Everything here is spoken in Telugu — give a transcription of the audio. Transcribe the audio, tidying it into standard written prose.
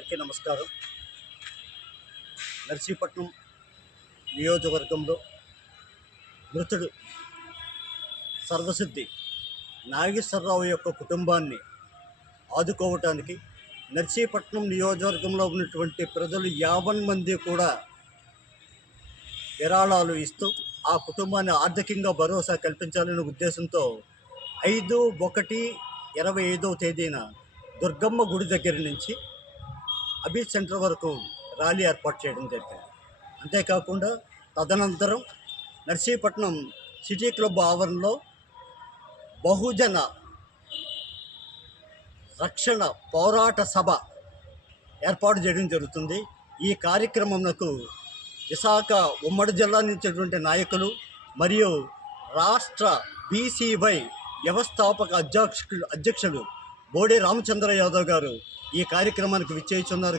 అందరికీ నమస్కారం. నర్సీపట్నం నియోజకవర్గంలో మృతుడు సర్వసిద్ధి నాగేశ్వరరావు యొక్క కుటుంబాన్ని ఆదుకోవటానికి నర్సీపట్నం నియోజకవర్గంలో ఉన్నటువంటి ప్రజలు 50 మంది కూడా విరాళాలు ఇస్తూ ఆ కుటుంబాన్ని ఆర్థికంగా భరోసా కల్పించాలనే ఉద్దేశంతో 5/1/25 తేదీన దుర్గమ్మ గుడి దగ్గర నుంచి అభి సెంటర్ వరకు ర్యాలీ ఏర్పాటు చేయడం జరిగింది. అంతేకాకుండా తదనంతరం నర్సీపట్నం సిటీ క్లబ్ ఆవరణలో బహుజన రక్షణ పోరాట సభ ఏర్పాటు చేయడం జరుగుతుంది. ఈ కార్యక్రమంకు విశాఖ ఉమ్మడి జిల్లా నుంచినటువంటి నాయకులు మరియు రాష్ట్ర బీసీవై వ్యవస్థాపక అధ్యక్షులు బోడే రామచంద్ర యాదవ్ గారు ఈ కార్యక్రమానికి విచ్చేస్తున్నారు.